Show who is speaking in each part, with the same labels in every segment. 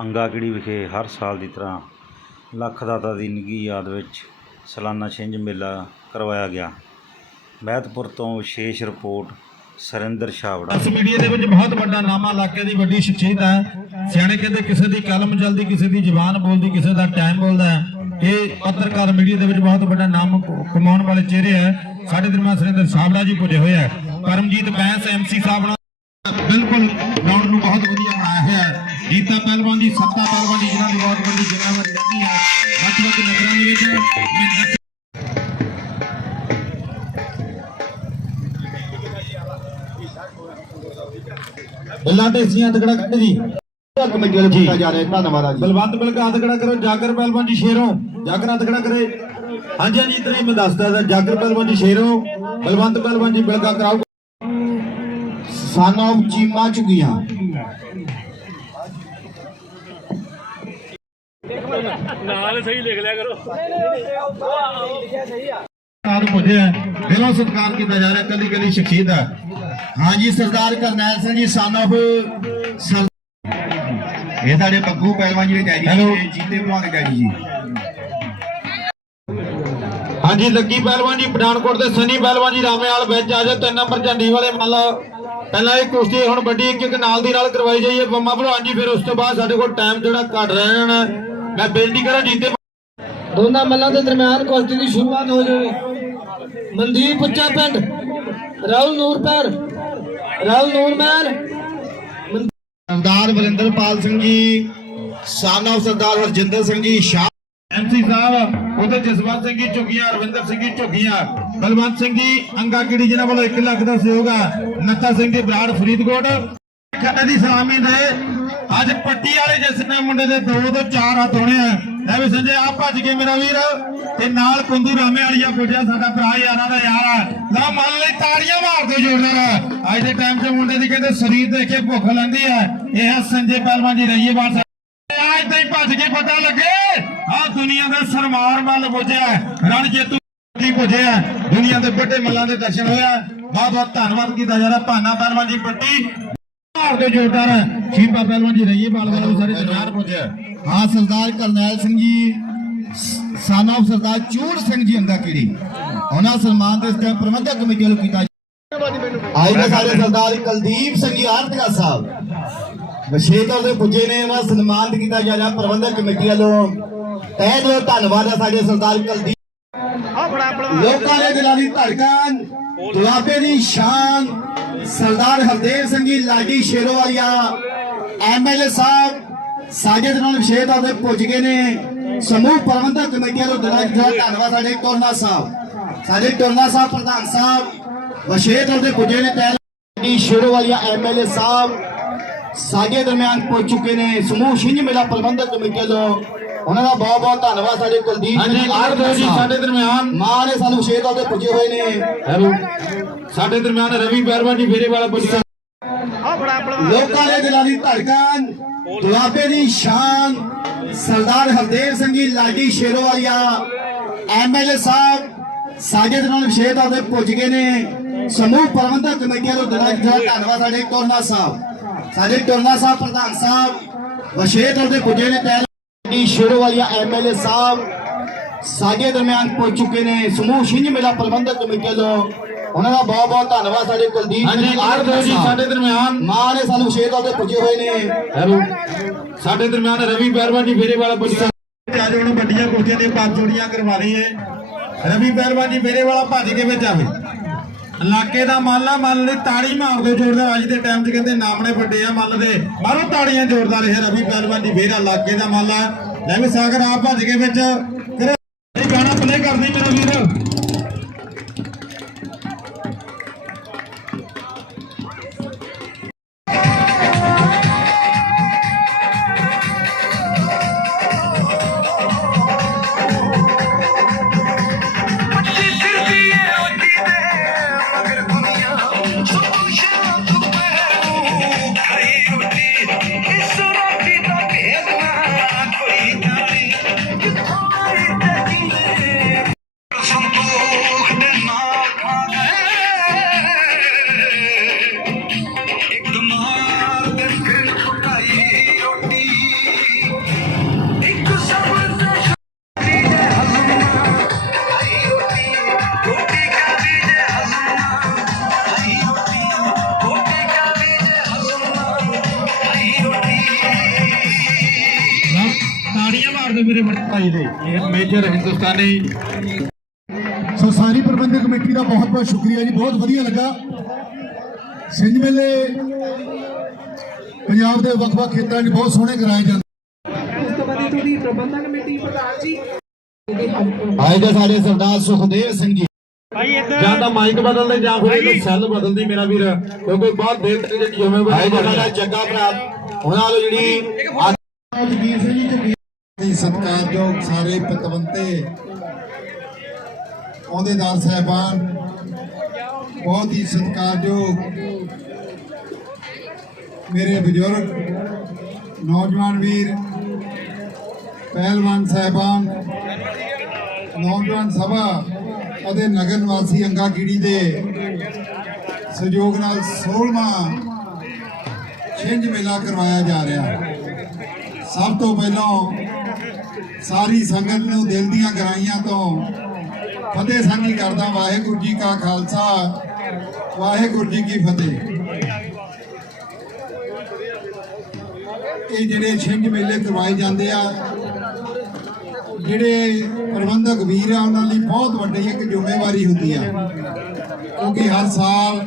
Speaker 1: ਅੰਗਾਗੜੀ ਵਿਖੇ ਹਰ ਸਾਲ ਦੀ ਤਰ੍ਹਾਂ ਲੱਖ ਦਾਤਾ ਦੀ ਨਿੱਘੀ ਯਾਦ ਵਿੱਚ ਸਾਲਾਨਾ ਛਿੰਝ ਮੇਲਾ ਕਰਵਾਇਆ ਗਿਆ। ਮਹਿਤਪੁਰ ਤੋਂ ਵਿਸ਼ੇਸ਼ ਰਿਪੋਰਟ, ਸਰਿੰਦਰ ਛਾਬੜਾ
Speaker 2: ਇਸ ਮੀਡੀਆ ਦੇ ਵਿੱਚ ਬਹੁਤ ਵੱਡਾ ਨਾਮਾ, ਇਲਾਕੇ ਦੀ ਵੱਡੀ ਸ਼ਖਸੀਅਤ ਹੈ। ਸਿਆਣੇ ਕਹਿੰਦੇ ਕਿਸੇ ਦੀ ਕਲਮ ਚੱਲਦੀ ਕਿਸੇ ਦੀ ਜ਼ੁਬਾਨ ਬੋਲਦੀ, ਕਿਸੇ ਦਾ ਟਾਈਮ ਬੋਲਦਾ ਹੈ। ਇਹ ਪੱਤਰਕਾਰ ਮੀਡੀਆ ਦੇ ਵਿੱਚ ਬਹੁਤ ਵੱਡਾ ਨਾਮ ਕਮਾਉਣ ਵਾਲੇ ਚਿਹਰੇ ਹੈ। ਸਾਡੇ ਦਰਮਿਆਨ ਸੁਰਿੰਦਰ ਸਾਬੜਾ ਜੀ ਪੁੱਜੇ ਹੋਏ ਹੈ। ਕਰਮਜੀਤ ਬੈਂਸ ਐਮਸੀ ਸਾਹਿਬ ਨਾਲ ਬਿਲਕੁਲ ਗਰਾਊਂਡ ਨੂੰ ਬਹੁਤ ਵਧੀਆ ਬਣਾਇਆ ਹੋਇਆ ਹੈ। ਜੀਤਾ ਪਹਿਲਵਾਨ ਦੀ ਸੱਤਾ ਪਹਿਲਵਾਨ ਦੀ ਜਿਹਨਾਂ ਦੀ ਬਹੁਤ ਵੱਡੀ ਜ਼ਿੰਮੇਵਾਰੀ ਰਹਿੰਦੀ ਹੈ ਵੱਖ ਵੱਖ ਨਗਰਾਂ ਦੇ ਵਿੱਚ ਮੈਂ ਬੱਲਾਂ ਤੇ ਸੀਆਂ ਤਕੜਾ ਕੱਢ ਜੀ।
Speaker 3: ਕਮੇਟੀ ਵੱਲੋਂ ਕੀਤਾ ਜਾ ਰਿਹਾ ਧੰਨਵਾਦ ਆ ਜੀ।
Speaker 2: ਬਲਵੰਤ ਬਿਲਕਾ ਖੜਾ ਕਰੋ ਜਾਗਰ ਪਹਿਲਵਾਨ ਜੀ ਸ਼ੇਰੋਂ। ਜਾਗਰ ਖੜਾ ਕਰੇ। ਹਾਂਜੀ ਹਾਂਜੀ ਇਤਨੇ ਹੀ ਮੈਂ ਦੱਸਦਾ ਜਾਗਰ ਪਹਿਲਵਾਨ ਜੀ ਸ਼ੇਰੋਂ ਬਲਵੰਤ ਪਹਿਲਵਾਨ ਜੀ ਬਿਲਕਾ ਕਰਾਓ
Speaker 3: ਸਨ ਆਫ ਚੀਮਾ ਚੁਗੀਆਂ
Speaker 2: ਆਦ ਪੁੱਜਿਆ ਦਿਲੋਂ ਸਤਿਕਾਰ ਕੀਤਾ ਜਾ ਰਿਹਾ ਕੱਲੀ ਕੱਲੀ ਸ਼ਖਸੀਅਤ ਹੈ।
Speaker 3: ਹਾਂਜੀ ਸਰਦਾਰ Karnail Singh ji son of sir ਇਹ ਸਾਡੇ ਪੱਗੂ ਪਹਿਲਵਾਨ ਜੀ ਦੇ ਡੈਡੀ
Speaker 2: Hello.
Speaker 3: ਜੀ ਜੀਤੇ ਭਲਵਾਨ ਦੇ ਡੈਡੀ ਜੀ
Speaker 2: ਹਾਂਜੀ ਲੱਕੀ ਪਹਿਲਵਾਨ ਜੀ ਪਠਾਨਕੋਟ ਦੇ ਸਨੀ ਪਹਿਲਵਾਨ ਜੀ ਰਾਮੇਵਾਲ ਵਿੱਚ ਆ ਜਾ ਤਿੰਨ ਨੰਬਰ ਝੰਡੀ ਵਾਲੇ ਮੰਨ ਲਓ ਪਹਿਲਾਂ ਇਹ ਕੁਸ਼ਤੀ ਹੁਣ ਵੱਡੀ ਇੱਕ ਇੱਕ ਨਾਲ ਦੀ ਨਾਲ ਕਰਵਾਈ ਜਾਈਏ ਬੰਮਾ ਭਲਵਾਨ ਜੀ ਫਿਰ ਉਸ ਤੋਂ ਬਾਅਦ ਸਾਡੇ ਕੋਲ ਟਾਈਮ ਜਿਹੜਾ ਘੱਟ ਰਹਿਣਾ ਮੈਂ ਬੇਨਤੀ ਕਰਾਂ ਜੀਤੇ
Speaker 4: ਦੋਨਾਂ ਮੱਲਾਂ ਦੇ ਦਰਮਿਆਨ ਕੁਸ਼ਤੀ ਦੀ ਸ਼ੁਰੂਆਤ ਹੋ ਜਾਵੇ। ਮਨਦੀਪ ਉੱਚਾ ਪਿੰਡ ਰਾਹੁਲ ਨੂਰਪੁਰ ਰਾਹੁਲ ਨੂਰਮਹਿਲ
Speaker 3: ਸਰਦਾਰ ਵਰਿੰਦਰਪਾਲ ਸਿੰਘ ਜੀ ਸਨ ਸਰਦਾਰ ਹਰਜਿੰਦਰ ਸਿੰਘ ਜੀ ਸ਼ਾਹ
Speaker 2: ਐਮਸੀ ਸਾਹਿਬ ਉਹਦੇ ਜਸਵੰਤ ਸਿੰਘ ਜੀ ਝੁੱਗੀਆਂ ਰਵਿੰਦਰ ਸਿੰਘ ਜੀ ਝੁੱਗੀਆਂ। ਬਲਵੰਤ ਸਿੰਘ ਜੀ ਅੰਗਾ ਕੀੜੀ ਜਿਨ੍ਹਾਂ ਵੱਲੋਂ 1 ਲੱਖ ਦਾ ਸਹਿਯੋਗ ਆ। ਨੱਤਾ ਸਿੰਘ ਜੀ ਬਰਾੜ ਫਰੀਦਕੋਟ। ਖੱਟੇ ਦੀ ਸਲਾਮੀ ਦੇ ਅੱਜ ਪੱਟੀ ਵਾਲੇ ਜਿਸ ਨੇ ਮੁੰਡੇ ਦੇ ਦੋ ਤੋਂ ਚਾਰ ਹੱਥ ਹੋਣੇ ਆ। ਲੈ ਵੀ ਸੰਜੇ ਆ ਭੱਜ ਕੇ ਮੇਰਾ ਵੀਰ ਤੇ ਨਾਲ ਕੁੰਦੂ ਰਾਮੇ ਵਾਲੀਆ ਪੁੱਜਿਆ ਸਾਡਾ ਭਰਾ ਯਾਰਾਂ ਦਾ ਯਾਰ ਆ। ਲਾ ਮੰਨ ਲਈ ਤਾੜੀਆਂ ਮਾਰ ਦਿਓ ਜੋਰਦਾਰ। ਅੱਜ ਦੇ ਟਾਈਮ 'ਚ ਮੁੰਡੇ ਦੀ ਕਹਿੰਦੇ ਸਰੀਰ ਦੇਖ ਕੇ ਭੁੱਖ ਲੈਂਦੀ ਆ। ਇਹ ਆ ਸੰਜੇ ਪਹਿਲਵਾਨ ਜੀ ਰਹੀਏਵਾਲ ਸਾਹਿਬ ਅੱਜ ਤਾਈਂ ਭੱਜ ਕੇ ਪਤਾ ਲੱਗੇ। ਆ ਦੁਨੀਆ ਦੇ ਸਰਮਾਰ ਮੱਲ ਪੁੱਜਿਆ। ਰਣ ਜੇਤੂ ਕੀ ਪੁੱਜਿਆ। ਦੁਨੀਆ ਦੇ ਵੱਡੇ ਮੱਲਾਂ ਦੇ ਦਰਸ਼ਨ ਹੋਇਆ। ਬਹੁਤ ਬਹੁਤ ਧੰਨਵਾਦ ਕੀਤਾ ਜਾ ਰਿਹਾ ਭਾਨਾ ਪਹਿਲਵਾਨ ਜੀ ਪੱਟੀ। ਭਾਰ ਦੇ ਜੋਰਦਾਰ। ਸ਼ੀਪਾ ਪਹਿਲਵਾਨ ਜੀ ਰਹੀਏ ਬਾਲ ਵਾਲੇ ਸਾਰੇ ਦਰਮਿਆਨ ਪੁੱਜਿਆ
Speaker 3: ਹਾਂ ਸਰਦਾਰ ਕਰਨੈਲ ਸਿੰਘ ਜੀ ਸਨ ਸਰਦਾਰ ਚੂੜ ਸਿੰਘ ਜੀ ਅੰਗਾ ਕੀੜੀ ਉਹਨਾਂ ਸਨਮਾਨ ਦੇ ਇਸ ਟਾਈਮ ਪ੍ਰਬੰਧਕ ਕਮੇਟੀ ਵੱਲੋਂ ਕੀਤਾ ਆਏ ਨੇ ਸਾਡੇ ਸਰਦਾਰ ਕੁਲਦੀਪ ਸਿੰਘ ਜੀ ਆਰਤਕਾ ਸਾਹਿਬ। ਵਿਸ਼ੇਸ਼ ਤੌਰ ਤੇ ਪੁੱਜੇ ਨੇ ਉਹਨਾਂ ਦਾ ਸਨਮਾਨ ਕੀਤਾ ਜਾ ਰਿਹਾ ਪ੍ਰਬੰਧਕ ਕਮੇਟੀ ਵੱਲੋਂ। ਤਹਿ ਦਿਲੋਂ ਧੰਨਵਾਦ ਹੈ ਸਾਡੇ ਸਰਦਾਰ ਕੁਲਦੀਪ। ਲੋਕਾਂ ਦੇ ਦਿਲਾਂ ਦੀ ਧੜਕਣ ਦੁਆਬੇ ਦੀ ਸ਼ਾਨ ਸਰਦਾਰ ਹਰਦੇਵ ਸਿੰਘ ਜੀ ਲਾਡੀ ਸ਼ੇਰੋਵਾਲੀਆ। ਐਮਐਲਏ ਸਾਹਿਬ ਸਾਡੇ ਦੇ ਨਾਲ ਵਿਸ਼ੇਸ਼ ਤੌਰ ਤੇ ਪੁੱਜ ਗਏ ਨੇ। ਸਮੂਹ ਪ੍ਰਬੰਧਕ ਕਮੇਟੀ ਵੱਲੋਂ ਦਿਲਾਂ ਦਾ ਧੰਨਵਾਦ ਸਾਡੇ ਟੋਰਨਾ ਸਾਹਿਬ। ਸਾਡੇ ਟੋਰਨਾ ਸਾਹਿਬ ਪ੍ਰਧਾਨ ਸਾਹਿਬ ਵਿਸ਼ੇਸ਼ ਤੌਰ ਤੇ ਪੁੱਜੇ ਨੇ। ਤਹਿ ਲਾਡੀ ਸ਼ੇਰੋਵਾਲੀਆ ਐਮਐਲਏ ਸਾਹਿਬ ਸਾਡੇ ਦਰਮਿਆਨ ਪਹੁੰਚ ਚੁੱਕੇ ਨੇ। ਸਮੂਹ ਛਿੰਝ ਮੇਲਾ ਪ੍ਰਬੰਧਕ ਕਮੇਟੀ ਵੱਲੋਂ ਉਹਨਾਂ ਦਾ ਬਹੁਤ ਬਹੁਤ ਧੰਨਵਾਦ ਸਾਡੇ ਕੁਲਦੀਪ
Speaker 2: ਆਰਦੋ ਜੀ ਸਾਡੇ ਦਰਮਿਆਨ।
Speaker 3: ਮਾਂ ਨੇ ਸਾਨੂੰ ਵਿਸ਼ੇਸ਼ ਤੌਰ ਤੇ ਪੁੱਜੇ ਹੋਏ ਨੇ।
Speaker 2: ਸਾਡੇ ਦਰਮਿਆਨ ਰਵੀ ਪਹਿਲਵਾਨ ਜੀ ਫੇਰੇ ਵਾਲਾ ਪੁੱਜਿਆ
Speaker 3: ਲੋਕਾਂ ਦੇ ਦਿਲਾਂ ਦੀ ਧੜਕਣ, ਦੁਆਬੇ ਦੀ ਸ਼ਾਨ, ਸਰਦਾਰ ਹਰਦੇਵ ਸਿੰਘ ਜੀ ਲਾਡੀ ਸ਼ੇਰੋਵਾਲੀਆ ਐਮਐਲਏ ਸਾਹਿਬ ਸਾਡੇ ਨਾਲ ਵਿਸ਼ੇਸ਼ ਤੌਰ ਤੇ ਪੁੱਜ ਗਏ ਨੇ। ਸਮੂਹ ਪ੍ਰਬੰਧਕ ਕਮੇਟੀ ਵੱਲੋਂ ਦਿਲਾਂ ਦਾ ਧੰਨਵਾਦ ਸਾਡੇ ਟੋਰਨਾ ਸਾਹਿਬ। ਸਾਡੇ ਟੋਰਨਾ ਸਾਹਿਬ ਪ੍ਰਧਾਨ ਸਾਹਿਬ ਵਿਸ਼ੇਸ਼ ਤੌਰ ਤੇ ਪੁੱਜੇ ਨੇ ਤਹਿ ਲਾਡੀ ਸ਼ੇਰੋਵਾਲੀਆ ਐਮਐਲਏ ਸਾਹਿਬ ਸਾਡੇ ਦਰਮਿਆਨ ਪਹੁੰਚ ਚੁੱਕੇ ਨੇ। ਸਮੂਹ ਛਿੰਝ ਮੇਲਾ ਪ੍ਰਬੰਧਕ ਕਮੇਟੀ ਵੱਲੋਂ ਉਹਨਾਂ ਦਾ ਬਹੁਤ ਬਹੁਤ ਧੰਨਵਾਦ ਸਾਡੇ ਕੁਲਦੀਪ
Speaker 2: ਆਰਦੋ ਜੀ ਸਾਡੇ ਦਰਮਿਆਨ।
Speaker 3: ਮਾਂ ਨੇ ਸਾਨੂੰ ਵਿਸ਼ੇਸ਼ ਤੌਰ ਤੇ ਪੁੱਜੇ ਹੋਏ ਨੇ।
Speaker 2: ਸਾਡੇ ਦਰਮਿਆਨ ਰਵੀ ਪਹਿਲਵਾਨ ਜੀ ਫੇਰੇ ਵਾਲਾ ਪੁੱਜਿਆ ਅੱਜ ਹੁਣ ਵੱਡੀਆਂ ਕੁਸ਼ਤੀਆਂ ਦੀਆਂ ਪੰਜ ਜੋੜੀਆਂ ਕਰਵਾ ਲਈਏ ਰਵੀ ਪਹਿਲਵਾਨ ਜੀ ਫੇਰੇ ਵਾਲਾ ਭੱਜ ਕੇ ਵਿੱਚ ਆਵੇ। ਇਲਾਕੇ ਦਾ ਮਾਲਾ ਮੰਨ ਲਈ ਤਾੜੀ ਮਾਰ ਦਿਓ ਜੋਰਦਾਰ ਅੱਜ ਦੇ ਟਾਈਮ 'ਚ ਕਹਿੰਦੇ ਨਾਮਣੇ ਵੱਡੇ ਆ ਮੱਲ ਦੇ। ਮਾਰੋ ਤਾੜੀਆਂ ਜੋਰਦਾਰ ਇਹ ਰਵੀ ਪਹਿਲਵਾਨ ਜੀ ਫੇਰ ਇਲਾਕੇ ਦਾ ਮਾਲਾ। ਲੈ ਵੀ ਸਾਗਰ ਆਪ ਭੱਜ ਕੇ ਵਿੱਚ। ਕਰੇ ਗਾਣਾ ਪਲੇ ਕਰਦੀ ਮੇਰਾ ਵੀਰ। ਮੇਰੇ ਭਾਈ ਦੇ ਇਹ ਮੇਜਰ ਹਿੰਦੁਸਤਾਨੀ।
Speaker 5: ਸੋ ਸਾਰੀ ਪ੍ਰਬੰਧਕ ਕਮੇਟੀ ਦਾ ਬਹੁਤ ਬਹੁਤ ਸ਼ੁਕਰੀਆ ਜੀ ਬਹੁਤ ਵਧੀਆ ਲੱਗਾ। ਸਿੰਘ ਮੇਲੇ ਪੰਜਾਬ ਦੇ ਵੱਖ-ਵੱਖ ਖੇਤਰਾਂ 'ਚ ਬਹੁਤ ਸੋਹਣੇ ਕਰਾਏ ਜਾਂਦੇ।
Speaker 4: ਉਸ ਤੋਂ ਬਾਅਦ ਇੱਥੋਂ ਦੀ ਪ੍ਰਬੰਧਕ ਕਮੇਟੀ ਪ੍ਰਧਾਨ ਜੀ।
Speaker 5: ਆਏ ਦੇ ਸਾਡੇ ਸਰਦਾਰ ਸੁਖਦੇਵ ਸਿੰਘ ਜੀ।
Speaker 2: ਜਾਂ ਤਾਂ ਮਾਈਕ ਬਦਲਦੇ ਜਾਂ ਫਿਰ ਸੈੱਲ ਬਦਲਦੀ ਮੇਰਾ ਵੀਰ। ਕਿਉਂਕਿ ਬਹੁਤ ਦੇਰ ਤੱਕ ਜਿਹੜੀ ਜ਼ਿੰਮੇਵਾਰੀ
Speaker 5: ਸਾਡਾ ਜੱਗਾ ਭਰਾ। ਉਹਨਾਂ ਵੱਲੋਂ ਜਿਹੜੀ ਅੱਜ ਜਗੀਰ ਸਿੰਘ ਜੀ ਦੀ ਸਤਿਕਾਰਯੋਗ ਸਾਰੇ ਪਤਵੰਤੇ ਅਹੁਦੇਦਾਰ ਸਹਿਬਾਨ, ਬਹੁਤ ਹੀ ਸਤਿਕਾਰਯੋਗ ਮੇਰੇ ਬਜ਼ੁਰਗ, ਨੌਜਵਾਨ ਵੀਰ, ਪਹਿਲਵਾਨ ਸਹਿਬਾਨ, ਨੌਜਵਾਨ ਸਭਾ ਅਤੇ ਨਗਰ ਨਿਵਾਸੀ ਅੰਗਾ ਕੀੜੀ ਦੇ ਸਹਿਯੋਗ ਨਾਲ 16ਵਾਂ ਛਿੰਝ ਮੇਲਾ ਕਰਵਾਇਆ ਜਾ ਰਿਹਾ। ਸਭ ਤੋਂ ਪਹਿਲਾਂ ਸਾਰੀ ਸੰਗਤ ਨੂੰ ਦਿਲ ਦੀਆਂ ਗਰਾਈਆਂ ਤੋਂ ਫਤਿਹ ਸਾਂਝੀ ਕਰਦਾ ਵਾਹਿਗੁਰੂ ਜੀ ਕਾ ਖਾਲਸਾ। ਵਾਹਿਗੁਰੂ ਜੀ ਕੀ ਫਤਿਹ। ਇਹ ਜਿਹੜੇ ਛਿੰਝ ਮੇਲੇ ਕਰਵਾਏ ਜਾਂਦੇ ਆ, ਜਿਹੜੇ ਪ੍ਰਬੰਧਕ ਵੀਰ ਆ, ਉਹਨਾਂ ਲਈ ਬਹੁਤ ਵੱਡੀ ਇੱਕ ਜ਼ਿੰਮੇਵਾਰੀ ਹੁੰਦੀ ਆ। ਕਿਉਂਕਿ ਹਰ ਸਾਲ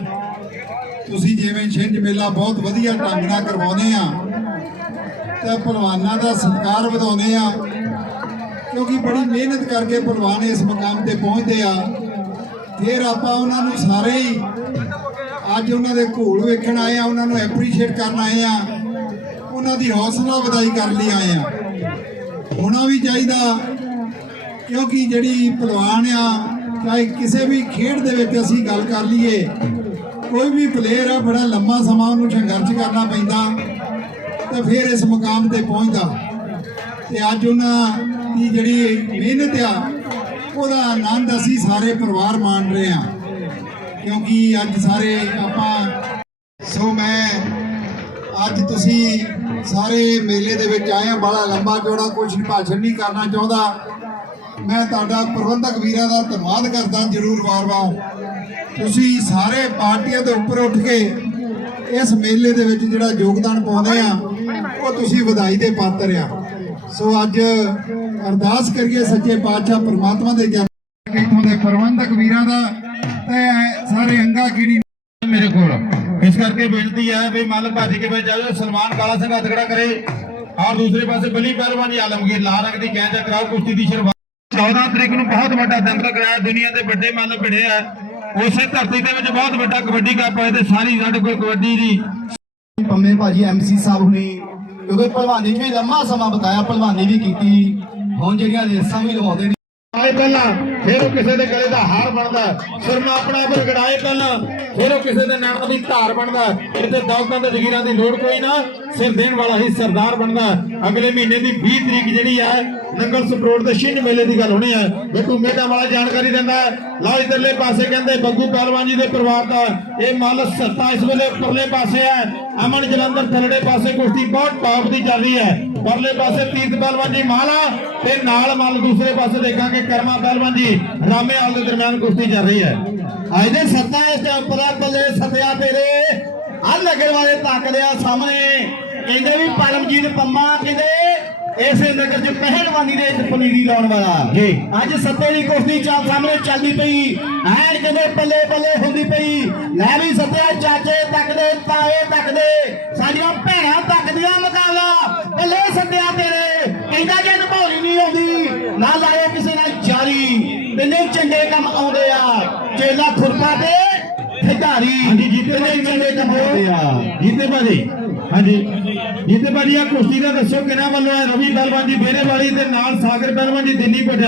Speaker 5: ਤੁਸੀਂ ਜਿਵੇਂ ਛਿੰਝ ਮੇਲਾ ਬਹੁਤ ਵਧੀਆ ਢੰਗ ਨਾਲ ਕਰਵਾਉਂਦੇ ਆ, ਤੇ ਪਹਿਲਵਾਨਾਂ ਦਾ ਸਤਿਕਾਰ ਵਧਾਉਂਦੇ ਆ ਕਿਉਂਕਿ ਬੜੀ ਮਿਹਨਤ ਕਰਕੇ ਪਹਿਲਵਾਨ ਇਸ ਮੁਕਾਮ ਤੇ ਪਹੁੰਚਦੇ ਆ। ਫਿਰ ਆਪਾਂ ਉਹਨਾਂ ਨੂੰ ਸਾਰੇ ਹੀ ਅੱਜ ਉਹਨਾਂ ਦੇ ਘੋਲ ਵੇਖਣ ਆਏ ਆ, ਉਹਨਾਂ ਨੂੰ ਐਪਰੀਸ਼ੀਏਟ ਕਰਨ ਆਏ ਆ। ਉਹਨਾਂ ਦੀ ਹੌਸਲਾ ਵਧਾਈ ਕਰਨ ਲਈ ਆਏ ਆ। ਹੋਣਾ ਵੀ ਚਾਹੀਦਾ, ਕਿਉਂਕਿ ਜਿਹੜੀ ਪਹਿਲਵਾਨ ਆ, ਚਾਹੇ ਕਿਸੇ ਵੀ ਖੇਡ ਦੇ ਵਿੱਚ ਅਸੀਂ ਗੱਲ ਕਰ ਲਈਏ, ਕੋਈ ਵੀ ਪਲੇਅਰ ਆ, ਬੜਾ ਲੰਮਾ ਸਮਾਂ ਉਹਨੂੰ ਸੰਘਰਸ਼ ਕਰਨਾ ਪੈਂਦਾ ਤੇ ਫਿਰ ਇਸ ਮੁਕਾਮ ਤੇ ਪਹੁੰਚਦਾ। ਤੇ ਅੱਜ ਉਹਨਾਂ ਦੀ ਜਿਹੜੀ ਮਿਹਨਤ ਆ, ਉਹਦਾ ਆਨੰਦ ਅਸੀਂ ਸਾਰੇ ਪਰਿਵਾਰ ਮਾਣ ਰਹੇ ਆ ਕਿਉਂਕਿ ਅੱਜ ਸਾਰੇ ਆਪਾਂ, ਸੋ ਮੈਂ ਅੱਜ ਤੁਸੀਂ ਸਾਰੇ ਮੇਲੇ ਦੇ ਵਿੱਚ ਆਏ ਆ ਬੜਾ ਲੰਬਾ ਚੌੜਾ ਕੁਝ ਭਾਸ਼ਣ ਨਹੀਂ ਕਰਨਾ ਚਾਹੁੰਦਾ। ਮੈਂ ਤੁਹਾਡਾ ਪ੍ਰਬੰਧਕ ਵੀਰਾਂ ਦਾ ਧੰਨਵਾਦ ਕਰਦਾ, ਜ਼ਰੂਰ ਵਾਰ-ਵਾਰ ਤੁਸੀਂ ਸਾਰੇ ਪਾਰਟੀਆਂ ਦੇ ਉੱਪਰ ਉੱਠ ਕੇ ਇਸ ਮੇਲੇ ਦੇ ਵਿੱਚ ਜਿਹੜਾ ਯੋਗਦਾਨ ਪਾਉਂਦੇ ਆ, ਉਹ ਤੁਸੀਂ ਵਧਾਈ ਦੇ ਪਾਤਰ ਆ। ਸੋ ਅੱਜ ਅਰਦਾਸ ਕਰੀਏ ਸੱਚੇ ਪਾਤਸ਼ਾਹ ਪ੍ਰਮਾਤਮਾ ਦੇ ਜਨ ਇਥੋਂ ਦੇ ਪ੍ਰਬੰਧਕ ਵੀਰਾਂ ਦਾ ਤੇ ਸਾਰੇ ਅੰਗਾ ਕੀੜੀ
Speaker 2: ਮੇਰੇ ਕੋਲ। ਇਸ ਕਰਕੇ ਬੇਨਤੀ ਹੈ ਵੀ ਮੱਲ ਭੱਜ ਕੇ ਵਿੱਚ ਜਾਓ ਸਲਮਾਨ ਕਾਲਾ ਸਿੰਘ ਹੱਥ ਖੜਾ ਕਰੇ, ਔਰ ਦੂਸਰੇ ਪਾਸੇ ਬਲੀ ਪਹਿਲਵਾਨ ਜੀ ਆਲਮਗੀਰ ਲਾਲ ਰੰਗ ਦੀ ਕੈਂਚ ਕਰਾਓ, ਕੁਸ਼ਤੀ ਦੀ ਸ਼ੁਰੂਆਤ। 14 ਤਰੀਕ ਨੂੰ ਬਹੁਤ ਵੱਡਾ ਦੰਗਲ ਕਰਾਇਆ ਦੁਨੀਆ ਦੇ ਵੱਡੇ ਮੱਲ ਭਿੜੇ ਆ ਉਸੇ ਧਰਤੀ ਦੇ ਵਿੱਚ ਬਹੁਤ ਵੱਡਾ ਕਬੱਡੀ ਕੱਪ ਹੈ, ਤੇ ਸਾਰੀ ਸਾਡੇ ਕੋਲ ਕਬੱਡੀ ਦੀ।
Speaker 5: ਪੰਮੇ ਭਾਜੀ ਐਮਸੀ ਸਾਹਿਬ ਨੇ ਕਿਉਂਕਿ ਭਲਵਾਨੀ ਵੀ ਲੰਮਾ ਸਮਾਂ ਬਤਾਇਆ ਭਲਵਾਨੀ ਵੀ ਕੀਤੀ। ਹੁਣ ਜਿਹੜੀਆਂ ਰੇਸਾਂ ਵੀ ਲਵਾਉਂਦੇ ਨੇ।
Speaker 2: ਆਏ ਪਹਿਲਾਂ। ਫਿਰ ਉਹ ਕਿਸੇ ਦੇ ਗਲੇ ਦਾ ਹਾਰ ਬਣਦਾ ਸੁਰਮਾ ਆਪਣਾ ਆਪ ਰਗੜਾਏ ਪਹਿਲਾਂ, ਫਿਰ ਉਹ ਕਿਸੇ ਦੇ ਨੈਣ ਦੀ ਧਾਰ ਬਣਦਾ ਇੱਥੇ ਦੌਲਤਾਂ ਤੇ ਜ਼ਗੀਰਾਂ ਦੀ ਲੋੜ ਕੋਈ ਨਾ, ਸਿਰ ਦੇਣ ਵਾਲਾ ਹੀ ਸਰਦਾਰ ਬਣਦਾ ਅਗਲੇ ਮਹੀਨੇ ਦੀ 20 ਤਰੀਕ ਜਿਹੜੀ ਹੈ, ਨੰਗਲ ਸਪਰੋਟ ਦੇ ਛਿੰਝ ਮੇਲੇ ਦੀ ਗੱਲ ਹੋਣੀ ਹੈ। ਬਿੱਟੂ ਮੇਟਾ ਵਾਲਾ ਜਾਣਕਾਰੀ ਦਿੰਦਾ ਹੈ। ਲਓ ਇਧਰਲੇ ਪਾਸੇ ਕਹਿੰਦੇ ਬੱਗੂ ਪਹਿਲਵਾਨ ਜੀ ਦੇ ਪਰਿਵਾਰ ਦਾ ਇਹ ਮੱਲ ਸੱਤਾ ਇਸ ਵੇਲੇ ਪਰਲੇ ਪਾਸੇ ਹੈ। ਅਮਨ ਜਲੰਧਰ ਥੱਲੜੇ ਪਾਸੇ ਕੁਸ਼ਤੀ ਬਹੁਤ ਟੌਪ ਦੀ ਚੱਲ ਰਹੀ ਹੈ। ਪਰਲੇ ਪਾਸੇ ਤੀਰਥ ਪਹਿਲਵਾਨ ਜੀ ਮਾਲਾ ਤੇ ਨਾਲ ਮੱਲ ਦੂਸਰੇ ਪਾਸੇ ਦੇਖਾਂਗੇ ਕਰਮਾ ਪਹਿਲਵਾਨ ਜੀ। ਰਾਮੇ ਹਾਲ ਦੇ ਦਰਮਿਆਨ ਕੁਸ਼ਤੀ ਚੱਲ ਰਹੀ ਹੈ।
Speaker 5: ਅੱਜ ਦੇ ਸੱਤਾ ਇਸ ਤੇ ਉੱਪਰ ਬੱਲੇ ਸਤਿਆ ਤੇਰੇ। ਆ ਲੱਗਣ ਵਾਲੇ ਤੱਕਦੇ ਆ ਸਾਹਮਣੇ ਕਹਿੰਦੇ ਵੀ ਪਰਮਜੀਤ ਪੰਮਾ ਕਹਿੰਦੇ ਇਸੇ ਨਗਰ ਚ ਪਹਿਲਵਾਨੀ ਦੇ ਵਿੱਚ ਪਨੀਰੀ ਲਾਉਣ ਵਾਲਾ।
Speaker 2: ਜੀ।
Speaker 5: ਅੱਜ ਸੱਤੇ ਦੀ ਕੁਸ਼ਤੀ ਚਾਲ ਸਾਹਮਣੇ ਚੱਲਦੀ ਪਈ। ਐਨ ਕਹਿੰਦੇ ਬੱਲੇ ਬੱਲੇ ਹੁੰਦੀ ਪਈ। ਲੈ ਵੀ ਸੱਤਿਆ ਚਾਚੇ ਤੱਕਦੇ ਤਾਏ ਤੱਕਦੇ ਸਾਡੀਆਂ ਭੈਣਾਂ ਤੱਕਦੀਆਂ ਮੁਕਾਬਲਾ। ਬੱਲੇ ਸੱਤਿਆ ਤੇਰੇ। ਕਹਿੰਦਾ ਜੇ ਨਿਭਾਉਣੀ ਨਹੀਂ ਆਉਂਦੀ ਨਾ ਨਾਲ ਤੈਨੂੰ ਚੰਗੇ ਕੰਮ ਆਉਂਦੇ ਆ। ਚੇਲਾ ਖੁਰਪਾ ਤੇ ਖਿਡਾਰੀ
Speaker 2: ਭਾਜੀ
Speaker 5: ਚੰਗੇ ਕੰਮ ਆਉਂਦੇ ਆ।
Speaker 2: ਜੀਤੇ ਭਾਜੀ। ਹਾਂਜੀ। ਜੀਤੇ ਭਾਜੀ ਆ ਕੁਸ਼ਤੀ ਦਾ ਦੱਸੋ ਕਿਹਨਾਂ ਵੱਲੋਂ ਹੈ? ਰਵੀ ਪਹਿਲਵਾਨ ਜੀ ਬੇਰੇ ਵਾਲੀ ਤੇ ਨਾਲ ਸਾਗਰ ਪਹਿਲਵਾਨ ਜੀ ਦਿੱਲੀ ਪੁੱਜਾ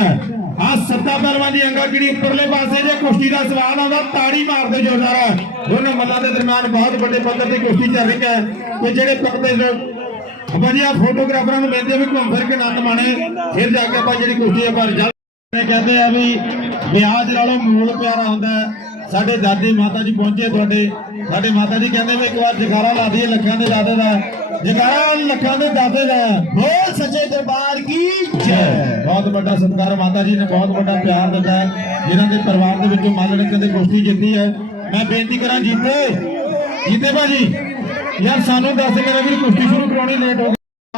Speaker 2: ਆ ਸੱਤਾ ਪਹਿਲਵਾਨ ਜੀ ਅੰਗਾ ਕਿਹੜੀ ਉੱਪਰਲੇ ਪਾਸੇ ਜੇ ਕੁਸ਼ਤੀ ਦਾ ਸਵਾਲ ਆਉਂਦਾ ਤਾੜੀ ਮਾਰ ਦਿਓ ਜੋਰਦਾਰ। ਦੋਨੋਂ ਮੱਲਾਂ ਦੇ ਦਰਮਿਆਨ ਬਹੁਤ ਵੱਡੇ ਪੱਧਰ ਦੀ ਕੁਸ਼ਤੀ ਚੱਲ ਰਹੀ ਹੈ। ਤੇ ਜਿਹੜੇ ਪਰਦੇ ਭਾਜੀ ਆ ਫੋਟੋਗ੍ਰਾਫਰਾਂ ਨੂੰ ਹੈ ਵੀ ਘੁੰਮ ਫਿਰ ਕੇ ਆਨੰਦ ਮਾਣੇ ਫਿਰ ਜਾ ਕੇ ਆਪਾਂ ਜਿਹੜੀ ਕੁਸ਼ਤੀ ਰਿਜ਼ਲਟ ਨੇ ਕਹਿੰਦੇ ਆ ਵੀ ਵਿਆਜ ਨਾਲੋਂ ਮੂਲ ਪਿਆਰਾ ਹੁੰਦਾ ਸਾਡੇ ਦਾਦੀ ਮਾਤਾ ਜੀ ਪਹੁੰਚੇ ਤੁਹਾਡੇ। ਸਾਡੇ ਮਾਤਾ ਜੀ ਕਹਿੰਦੇ ਵੀ ਇੱਕ ਵਾਰ ਜਗਾਰਾ ਲਾ ਦਈਏ ਲੱਖਾਂ ਦੇ ਦਾਦੇ ਦਾ। ਜਗਾਰਾ ਲੱਖਾਂ ਦੇ ਦਾਦੇ ਦਾ।
Speaker 5: ਬੋਲ ਸੱਚੇ ਦਰਬਾਰ ਕੀ ਜੈ।
Speaker 2: ਬਹੁਤ ਵੱਡਾ ਸਤਿਕਾਰ ਮਾਤਾ ਜੀ ਨੇ ਬਹੁਤ ਵੱਡਾ ਪਿਆਰ ਦਿੱਤਾ ਹੈ। ਜਿਨ੍ਹਾਂ ਦੇ ਪਰਿਵਾਰ ਦੇ ਵਿੱਚੋਂ ਮਾਲਕ ਨੇ ਕਦੇ ਕੁਸ਼ਤੀ ਜਿੱਤੀ ਹੈ। ਮੈਂ ਬੇਨਤੀ ਕਰਾਂ ਜੀਤੇ। ਜੀਤੇ ਭਾਜੀ। ਯਾਰ ਸਾਨੂੰ ਦੱਸ ਮੇਰਾ ਵੀ ਕੁਸ਼ਤੀ ਸ਼ੁਰੂ ਕਰਾਉਣੀ ਲੇਟ ਹੋ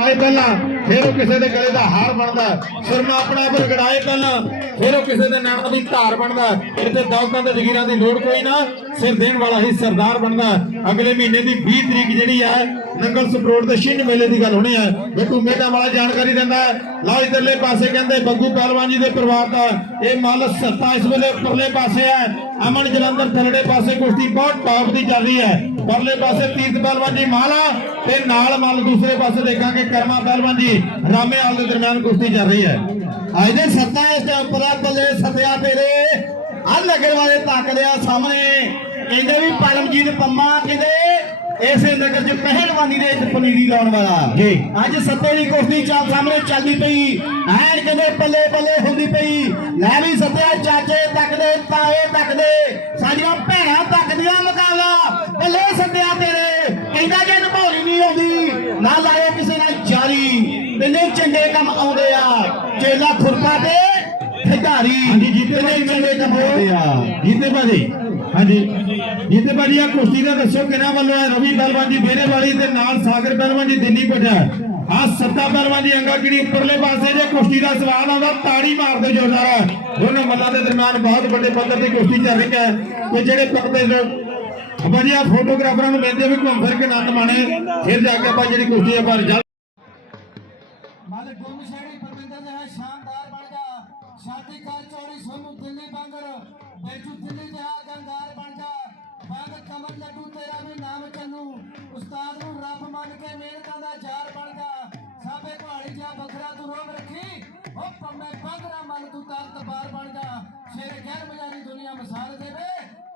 Speaker 2: ਗਈ ਪਹਿਲਾਂ, ਫਿਰ ਉਹ ਕਿਸੇ ਦੇ ਗਲੇ ਦਾ ਹਾਰ ਬਣਦਾ ਸੁਰਮਾ ਆਪਣਾ ਆਪ ਰਗੜਾਏ ਪਹਿਲਾਂ, ਫਿਰ ਉਹ ਕਿਸੇ ਦੇ ਨੈਣ ਦੀ ਧਾਰ ਬਣਦਾ ਇੱਥੇ ਦੌਲਤਾਂ ਤੇ ਜ਼ਗੀਰਾਂ ਦੀ ਲੋੜ ਕੋਈ ਨਾ, ਸਿਰ ਦੇਣ ਵਾਲਾ ਹੀ ਸਰਦਾਰ ਬਣਦਾ ਅਗਲੇ ਮਹੀਨੇ ਦੀ 20 ਤਰੀਕ ਜਿਹੜੀ ਹੈ ਨੰਗਲ ਸਪਰੋਟ ਦੇ ਛਿੰਝ ਮੇਲੇ ਦੀ ਗੱਲ ਹੋਣੀ ਹੈ ਬਿੱਟੂ ਮੇਟਾ ਵਾਲਾ ਜਾਣਕਾਰੀ ਦਿੰਦਾ ਲਓ ਇਧਰਲੇ ਪਾਸੇ ਕਹਿੰਦੇ ਬੱਗੂ ਪਹਿਲਵਾਨ ਜੀ ਦੇ ਪਰਿਵਾਰ ਦਾ ਇਹ ਮਾਲ ਸੱਤਾ ਇਸ ਵੇਲੇ ਪਰਲੇ ਪਾਸੇ ਹੈ। ਅਮਨ ਜਲੰਧਰ ਥੱਲੜੇ ਪਾਸੇ ਕੁਸ਼ਤੀ ਬਹੁਤ ਟੌਪ ਦੀ ਚੱਲ ਰਹੀ ਹੈ। ਪਰਲੇ ਪਾਸੇ ਤੀਰਥ ਪਹਿਲਵਾਨ ਜੀ ਮਾਲਾ ਤੇ ਨਾਲ ਮੱਲ ਦੂਸਰੇ ਪਾਸੇ ਦੇਖਾਂਗੇ ਕਰਮਾ ਪਹਿਲਵਾਨ ਜੀ। ਰਾਮੇ ਹਾਲ ਦੇ ਦਰਮਿਆਨ ਕੁਸ਼ਤੀ ਚੱਲ ਰਹੀ ਹੈ।
Speaker 3: ਅੱਜ ਦੇ ਸੱਤਾ ਇਸ ਟਾਈਮ ਪਰਾ ਬੱਲੇ ਸੱਤਿਆ ਤੇਰੇ। ਆ ਲੱਗਣ ਵਾਲੇ ਤੱਕਦੇ ਆ ਸਾਹਮਣੇ। ਕਹਿੰਦੇ ਵੀ ਪਰਮਜੀਤ ਪੰਮਾ ਕਹਿੰਦੇ ਇਸੇ ਨਗਰ ਚ ਪਹਿਲਵਾਨੀ ਦੇ ਵਿੱਚ ਪਨੀਰੀ ਲਾਉਣ ਵਾਲਾ।
Speaker 2: ਜੀ।
Speaker 3: ਅੱਜ ਸੱਤੇ ਦੀ ਕੁਸ਼ਤੀ ਚੱਲ ਸਾਹਮਣੇ ਚੱਲਦੀ ਪਈ। ਐਨ ਕਹਿੰਦੇ ਬੱਲੇ ਬੱਲੇ ਹੁੰਦੀ ਪਈ। ਲੈ ਵੀ ਸੱਤਿਆ ਚਾਚੇ ਤੱਕਦੇ ਤਾਏ ਤੱਕਦੇ ਸਾਡੀਆਂ ਭੈਣਾਂ ਤੱਕਦੀਆਂ ਸੱਤਿਆ ਤੇਰੇ। ਕਹਿੰਦਾ ਜੇ ਨਿਭਾਉਣੀ ਨਹੀਂ ਆਉਂਦੀ ਨਾ ਲਾਇਓ ਕਿਸੇ ਨਾਲ ਜਾਰੀ। ਤੈਨੇ ਚੰਗੇ ਕੰਮ ਆਉਂਦੇ ਆ। ਚੇਲਾ ਖੁਰਪਾ ਤੇ ਖਿਡਾਰੀ।
Speaker 2: ਜੀਤੇ ਭਾਜੀ।
Speaker 3: ਚੰਗੇ ਕੰਮ ਆਉਂਦੇ ਆ।
Speaker 2: ਜੀਤੇ ਭਾਜੀ। ਹਾਂਜੀ। ਜੀਤੇ ਭਾਜੀ ਆ ਕੁਸ਼ਤੀ ਦਾ ਦੱਸੋ ਕਿਹਨਾਂ ਵੱਲੋਂ ਹੈ? ਰਵੀ ਪਹਿਲਵਾਨ ਜੀ ਬੇਰੇ ਵਾਲੀ ਤੇ ਨਾਲ ਸਾਗਰ ਪਹਿਲਵਾਨ ਜੀ ਦਿੱਲੀ ਕੋਟਾ ਆ ਸੱਤਾ ਪਹਿਲਵਾਨ ਜੀ ਅੰਗਾ ਕਿਹੜੀ ਉੱਪਰਲੇ ਪਾਸੇ ਜੇ ਕੁਸ਼ਤੀ ਦਾ ਸਵਾਲ ਆਉਂਦਾ ਤਾੜੀ ਮਾਰ ਦਿਓ ਜ਼ੋਰਦਾਰ ਦੋਨੋਂ ਮੱਲਾਂ ਦੇ ਦਰਮਿਆਨ ਬਹੁਤ ਵੱਡੇ ਪੱਧਰ ਦੀ ਕੁਸ਼ਤੀ ਚੱਲ ਰਹੀ ਹੈ। ਤੇ ਜਿਹੜੇ ਪਰਦੇ ਵਧੀਆ ਫੋਟੋਗ੍ਰਾਫਰਾਂ ਨੂੰ ਮਿਲਦੇ ਵੀ ਘੁੰਮ ਫਿਰ ਕੇ ਆਨੰਦ ਮਾਣੇ ਫਿਰ ਜਾ ਕੇ ਆਪਾਂ ਜਿਹੜੀ ਕੁਸ਼ਤੀ ਹੈ ਪਰ ਜਲ
Speaker 4: ਮਾਲਕ ਗੁਰਮਸ਼ਾਹੀ ਪਰਵਿੰਦਰ ਨੇ ਹੈ ਸ਼ਾਨਦਾਰ ਬਣ ਜਾ ਛਾਤੀ ਕਰ ਚੌੜੀ ਸੋਨੂ ਦਿੱਲੀ ਬਾਂਗਰ, ਬੈਠੂ ਦਿੱਲੀ ਦੇ ਆ ਗੰਗਾਰ ਬਣ ਜਾ ਬੰਦ ਕਮਰ ਲੱਡੂ ਤੇਰਾ ਵੀ ਨਾਮ ਚੱਲੂ ਉਸਤਾਦ ਨੂੰ ਰੱਬ ਮੰਨ ਕੇ ਮਿਹਨਤਾਂ ਦਾ ਜਾਰ ਬਣ ਜਾ ਸਾਬੇ ਪਹਾੜੀ ਜਾ ਬਖਰਾ ਤੂੰ ਰੋਮ ਰੱਖੀ। ਉਹ ਪੰਮੇ ਬੰਗਰਾ ਮਨ ਤੂੰ ਤਾਕਤ ਬਾਰ ਬਣ ਜਾ। ਸ਼ੇਰ ਗੈਰ ਮਜਾਰੀ ਦੁਨੀਆ ਮਿਸਾਲ ਦੇਵੇ।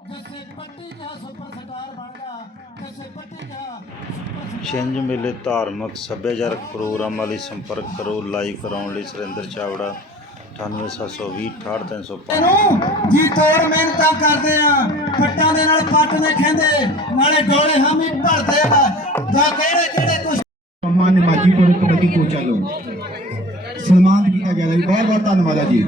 Speaker 4: ਜੱਸੇ ਪੱਟੀ ਜਾ ਸੁਪਰ ਸਟਾਰ ਬਣ ਜਾ। ਜੱਸੇ ਪੱਟੀ ਜਾ ਸੁਪਰ ਸਟਾਰ
Speaker 1: ਛਿੰਝ ਮੇਲੇ ਧਾਰਮਿਕ ਸੱਭਿਆਚਾਰਕ ਪ੍ਰੋਗਰਾਮਾਂ ਲਈ ਸੰਪਰਕ ਕਰੋ। ਲਾਈਵ ਕਰਾਉਣ ਲਈ ਸੁਰਿੰਦਰ ਚਾਵੜਾ 98720 68305
Speaker 4: ਨੂੰ ਜੀ ਤੋੜ ਮਿਹਨਤਾਂ ਕਰਦੇ ਆ। ਫੱਟਾਂ ਦੇ ਨਾਲ ਪੱਟ ਨੇ ਖਿੰਦੇ ਨਾਲੇ ਡੋਲੇ ਹਾਮੀ ਭਰਦੇ ਆ। ਦਾ ਕਿਹੜੇ ਕਿਹੜੇ ਕੁਛ
Speaker 3: ਮਾਨ ਮਾਜੀਪੁਰ ਕਬੱਡੀ ਕੋਚ ਵੱਲੋਂ ਸਨਮਾਨ ਕੀਤਾ ਗਿਆ। ਜੀ ਬਹੁਤ ਬਹੁਤ ਧੰਨਵਾਦ ਹੈ ਜੀ।